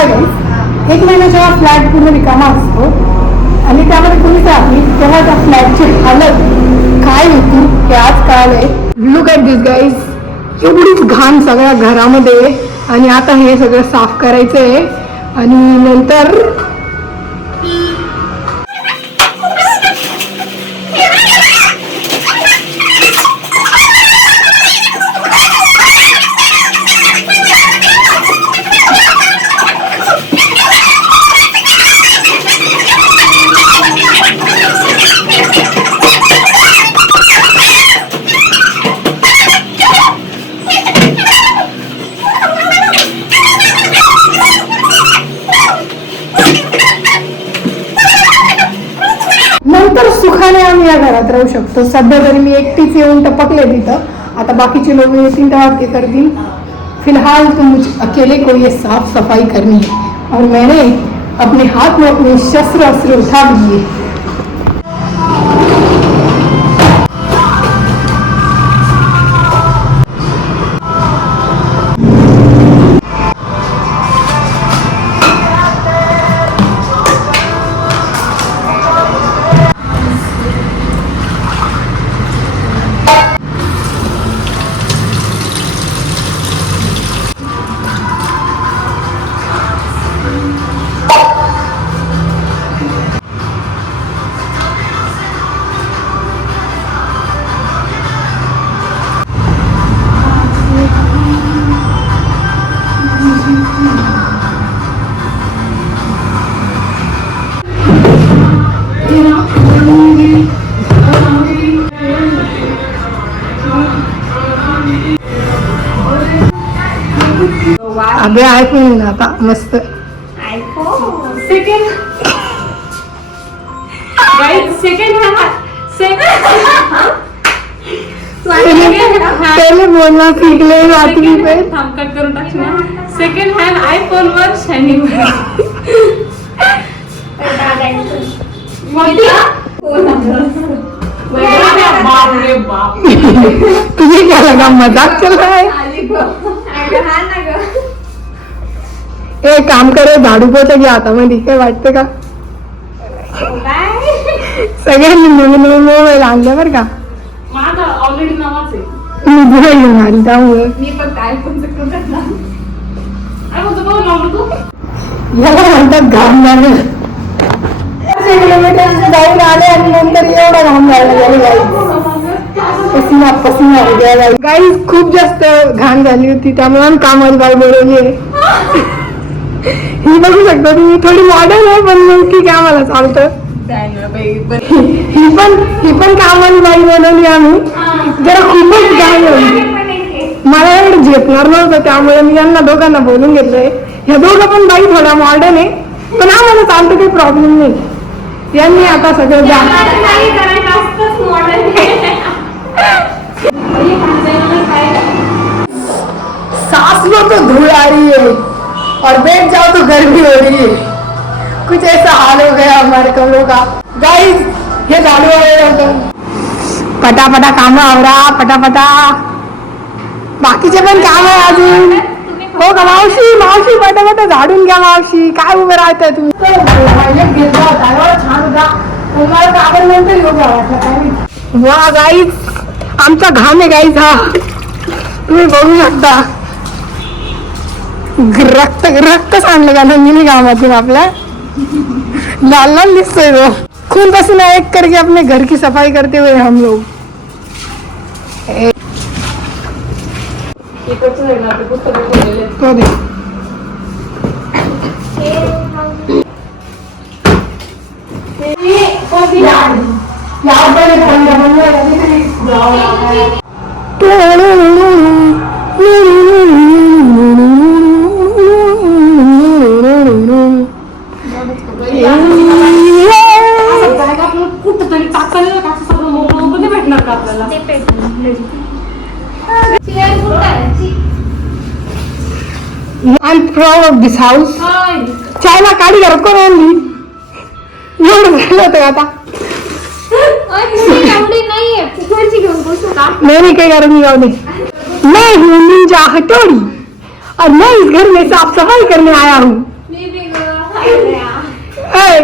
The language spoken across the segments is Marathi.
हाय गाईज, 1 महिना जेव्हा फ्लॅट पूर्ण रिकामा असतो आणि त्यामध्ये कोणीच राहत नाही तेव्हा त्या फ्लॅटची हालत काय होती हे आज कळालंय. लुक ॲट दिस गाईज, एवढीच घाण सगळ्या घरामध्ये आणि आता हे सगळं साफ करायचं आहे आणि नंतर सुखाने आम्ही या घरात राहू शकतो. सध्या तरी मी एकटीच येऊन टपकले तिथं, आता बाकीचे लोक येतील तेव्हा ते करतील. फिलहाल तो मुझे अकेले को ये साफ सफाई करनी है और मैंने अपने हाथ में अपने शस्त्र अस्त्र उठा लिए. अबे आयफोन आता मस्त आयफोन पहले बोलना सीख ले रात्रि पे. कट करून टाकशील. सेकंड हँड आयफोन वर शायनिंग. तुझे क्या लगा मजाक चल रहा है? एक काम करे, झाडू पोछा घ्या आता मध्ये, काय वाटतं का? सगळ्यांनी नवीन नवीन मोबाईल आणले बरं का. माझा ऑलरेडी नवाच आहे. मी दुबई घेऊन आली त्यामुळे मी पण आयफोनचं करत ना. आयफोनचं बघ ना तू. याला म्हणतात घाम लागलं. 5 किलोमीटर जाऊन आले आणि नंतर एवढा घाम लागला. पसीना पसीना हो गया गाईज. खूप जास्त घाण झाली होती त्यामुळे आम्ही कामाला बाई बोलवली आहे. ही बघू शकता तुम्ही, थोडी मॉडर्न आहे पण नेमकी काय मला चालतं. ही पण कामाला बाई बोलवली आम्ही. जरा खूपच घाण होती, मला एवढं झेपणार नव्हतं त्यामुळे मी यांना दोघांना बोलून घेतलंय. ह्या दोघं पण बाई थोड्या मॉडर्न आहे पण आम्हाला चालतं, काही प्रॉब्लेम नाही. यांनी आता सगळं सांस लो तो धूल आ रही है और बैठ जाओ तो गर्मी हो रही है. कुछ ऐसा हाल हो गया हमारे कमरों का. गाइस हे झाडू होतं, पटापटा काम आवरा, पटापटा. बाकीचे पण काम आहे अजून. हो का मावशी? मावशी पटापटा झाडून घ्या मावशी. काय उभं राहताय तुम्ही? घेतला होता एवढा छान होता, तुम्हाला काबर नंतर योगा वाटला काय? वा गाईज, आमचा घाम आहे गाईज हा, तुम्ही बघू शकता. रक्त रक्त सांडलं का नंदिनी घामातून आपल्या. लाल लाल दिसतोय तो. खून पसीना एक करके अपने घर की सफाई करते हुए हम लोग. कुठं तरी चाकलं का सगळं मोकळं भेटणार का आपल्याला? I'm proud of this house. चायला काढी घरात कोण आणली? एवढं झालं होतं आता. नहीं कई गरज नहीं होगी. मैं हूँ निंजा हथौड़ी और मैं इस घर में साफ सफाई करने आया हूँ.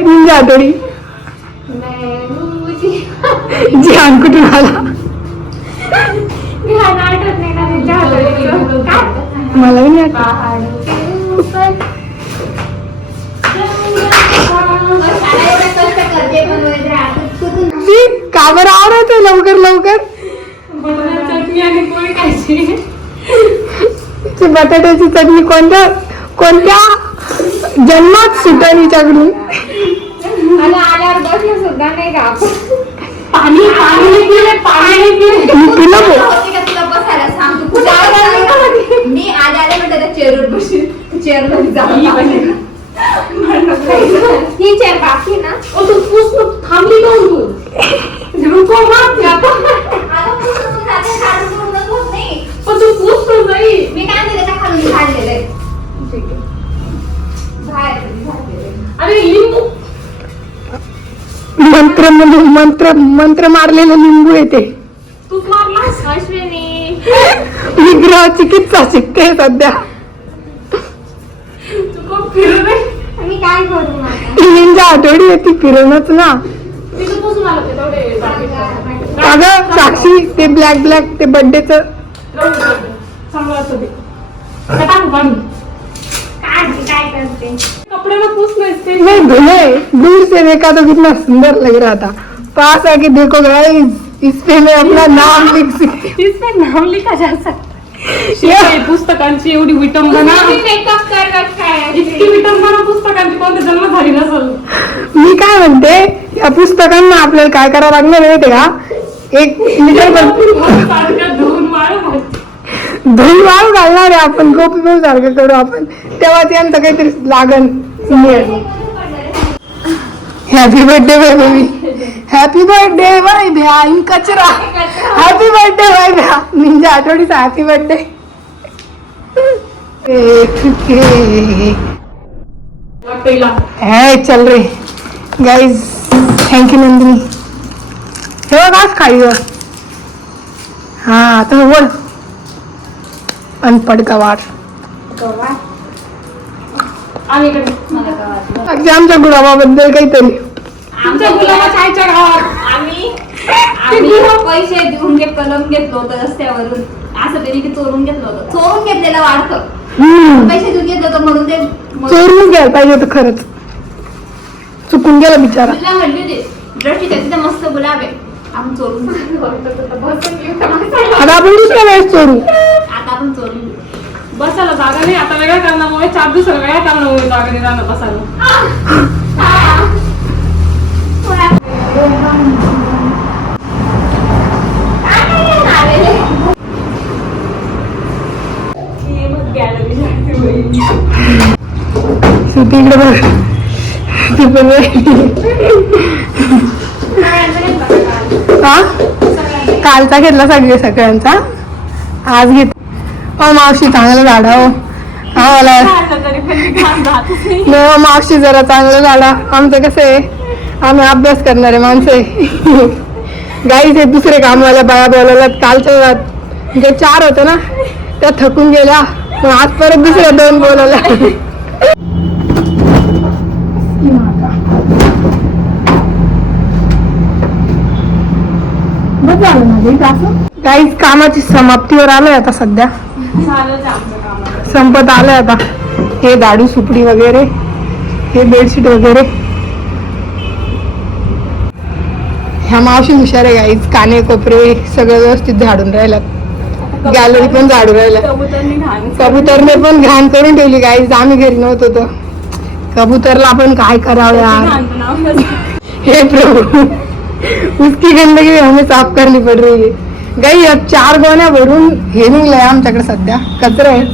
निंजा हातोडी जिहान कुठून आला मला नाही आठवत. का बरं आवडत लवकर लवकर चटणी आणि पोळी खायची. बटाट्याची चटणी कोणत्या जन्मात सुटन हिच्याकडून. आल्यावर बसलं सुद्धा नाही का पाणी पाणी पिलं बसायला सांग मी आज आले म्हणते त्या चेअरवर बशी चेअरवर जाऊ ही चेअर बाकी ना तू थांबली का तू रुको मत पण तू पूछ तो नाही. मी काय नाही त्याच्या खालून काढलेलं आहे अरे लिंबू मंत्र मारलेलं लिंबू येते. तूच मारलास अश्विनी. मी गृह चिकित्सा शिकते सध्या. तू खूप फिरू रे. मी काय करू आता? ती निंजा आठवडी येते फिरवणच ना. तिथं बसून आलं ते तेवढे बाकी अगं साक्षी ते ब्लॅक ते बर्थडेच चांगलं असतं ते टाकू काढून. काय करते कपड़े में पूछ नसते. नहीं धुले दूर से देखा तो कितना सुंदर लग रहा था. पास आके देखो गाइस इस पे मैं अपना नाम लिख सकती इसमें नाम लिखा जा सकता. पुस्तकांची एवढी विटंबना मेकअप कर रखा है इतकी विटंबना पुस्तकांची कोणत्या जन्म झाली नसल. मी काय म्हणते या पुस्तकांना आपल्याला काय करावं लागणार माहिती का. एक लिटर धुई वाळू घालणार आहे आपण. गोपी भाऊ सारखं करू आपण तेव्हा त्यांचं काहीतरी लागन. हॅपी बर्थडे बाय बेबी. हॅपी बर्थडे बाय भ्या इन कचरा. हॅपी बर्थडे बाय भ्या निंजा आठवडीचा हॅपी बर्थडे. है चल रे गाइस. थँक्यू नंदिनी. हे बघ आज खाई हा आता वळ अनपड गवार. अगदी आमच्या गुलाबाबद्दल काहीतरी. आमच्या गुलाबाच्या आईच्या गावात आम्ही पैसे देऊन कलम घेतलं होतं रस्त्यावरून. असं तरी की चोरून घेतलं होतं. चोरून घेतलेलं वाढतं. पैसे देऊन घेतलं होतं म्हणून ते चोरून घ्यायला पाहिजे होतं खरंच. चुकून गेला बिचारा. तुला म्हणली होती दृष्टी त्याची मस्त गुलाब आहे. आम्ही चोरून आता आपण दुसऱ्या वेळेस चोरू. आता आपण चोरून घेऊ. बसायला जागा नाही. आता वेगळ्या कारणामुळे 4 दिवस वेगळ्या कारणामुळे जागा नाही राहणार बसायला. तिकडे बघ ती पण हा कालचा घेतला सगळ्यांचा. आज घेत मावशी चांगलं झाडा हो आम्हाला. मावशी जरा चांगलं झाडा. आमचं कसं आहे आम्ही अभ्यास करणारे माणसं आहे. गाईच हे दुसरे कामवाल्या बाया बोलायला. कालच्या जे 4 होतं ना त्या थकून गेल्या. मग आज परत दुसऱ्या 2 बोलायला. काहीच कामाची समाप्तीवर आलोय आता सध्या. संपत आलंय आता. हे दाढू सुपडी वगैरे हे बेडशीट वगैरे. ह्या मावशी हुशार आहे गाईच. काने कोपरे सगळं व्यवस्थित झाडून राहिलात. गॅलरी पण झाडून राहिला. कबूतरने पण घाण करून ठेवली गाईज. आम्ही घरी नव्हतो तर कबूतरला आपण काय करावं यार. हे प्रभू उसकी गंदगी हमें साफ करनी पड़ रही है. गाई अब 4 गोण्या भरून हे निघलंय आमच्याकडे सध्या. कचरा आहे.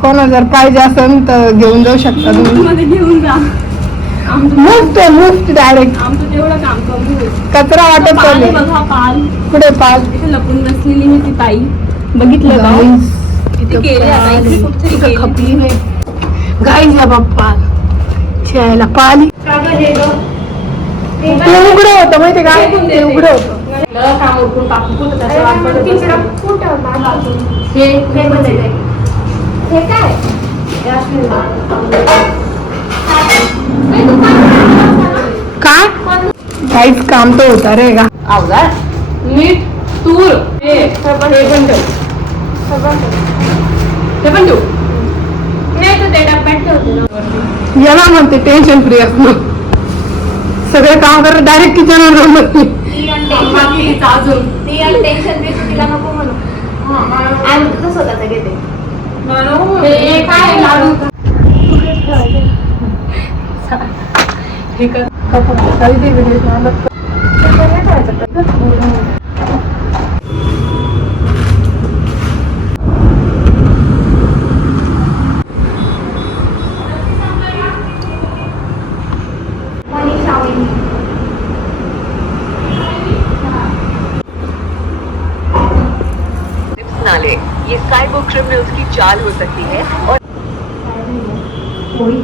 कोणा जर पाहिजे असेल तर घेऊन जाऊ शकता तुम्ही. घेऊन जा. मुफ्त डायरेक्ट. आमचं तेवढं काम कमी होईल. कचरा वाटप चालू. बघा पाल पुढे पाल इथे लपून बसलेली मी ती ताई बघितलं का. इथं खपली नाही गाईज. बाप्पा खेळायला पाली. ते उघडं होतं माहिती का. ते उघडं होतं. काम उरकून टाकून कुठं त्याच्या वाट बघत हे काय गाइस काम तो होता रहेगा. अवघड. मीठ तूर हे पण ठेव. हे पण ठेव. नाही तू ते डब्यात ठेवते ना. याला म्हणते टेन्शन फ्री असणं. सगळे काम करत डायरेक्ट किचन वर ती आणि बाकीचं अजून टेन्शन दे तू तिला नको म्हणू. आणि तुझं स्वतःचं घेते. हे काय लाडू हे कर. मनीषा वहिनी. टिप्स ना ले, ये साइबर क्रिमिनल्स की चाल हो सकती है और पोळी.